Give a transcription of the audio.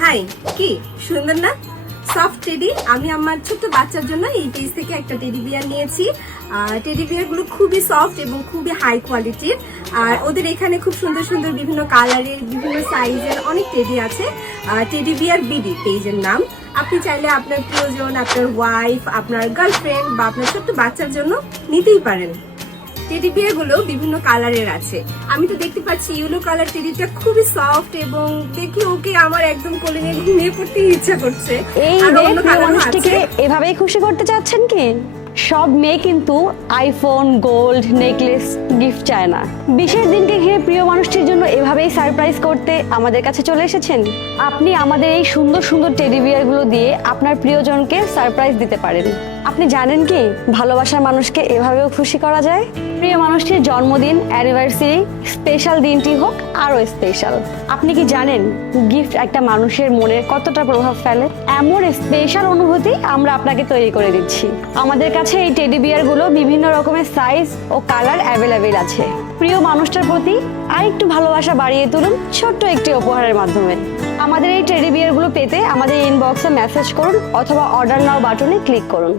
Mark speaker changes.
Speaker 1: High, কি? সুন্দর না? সফট টেডি আমি আমার ছোট্ট বাচ্চার জন্য এই পেজ থেকে একটা টেডি বিয়ার নিয়েছি। আর টেডি বিয়ারগুলো খুবই সফট এবং খুবই হাই কোয়ালিটির আর ওদের এখানে খুব সুন্দর সুন্দর বিভিন্ন কালারের বিভিন্ন সাইজের অনেক টেডি আছে। টেডি বিয়ার বিডি পেজের নাম। আপনি চাইলে আপনার প্রিয়জন, আপনার ওয়াইফ আপনার গার্লফ্রেন্ড বা আপনার ছোট্ট বাচ্চার জন্য নিতেই পারেন। টেডি বিয়ারগুলো বিভিন্ন কালারের আছে। আমি তো দেখতে পাচ্ছি ইয়েলো কালার টেডিটা খুবই সফট এবং দেখি ওকে আমার একদম কোলে নিয়ে ঘুমিয়ে পড়তে ইচ্ছা করছে।
Speaker 2: এই
Speaker 1: আর অন্য
Speaker 2: এভাবেই খুশি করতে চাচ্ছেন কি? সব মেয়ে কিন্তু আইফোন গোল্ড নেকলেস গিফট চায় না। বিশেষ দিনকে ঘিরে প্রিয় মানুষটির জন্য এভাবেই সারপ্রাইজ করতে আমাদের কাছে চলে এসেছেন। আপনি আমাদের এই সুন্দর সুন্দর টেডি বিয়ারগুলো দিয়ে আপনার প্রিয়জনকে সারপ্রাইজ দিতে পারেন। আপনি জানেন কি ভালোবাসার মানুষকে এভাবেও খুশি করা যায়? প্রিয় মানুষটির জন্মদিন অ্যানিভার্সারি স্পেশাল দিনটি হোক, আরও স্পেশাল আপনি কি জানেন গিফট একটা মানুষের মনের কতটা প্রভাব ফেলে? এমন স্পেশাল অনুভূতি আমরা আপনাকে তৈরি করে দিচ্ছি। আমাদের কাছে এই টেডি বিয়ারগুলো বিভিন্ন রকমের সাইজ ও কালার অ্যাভেলেবেল আছে। প্রিয় মানুষটার প্রতি আরেকটু ভালোবাসা বাড়িয়ে তুলুন ছোট্ট একটি উপহারের মাধ্যমে। আমাদের এই টেডি বিয়ারগুলো পেতে আমাদের ইনবক্সে মেসেজ করুন অথবা অর্ডার নাও বাটনে ক্লিক করুন।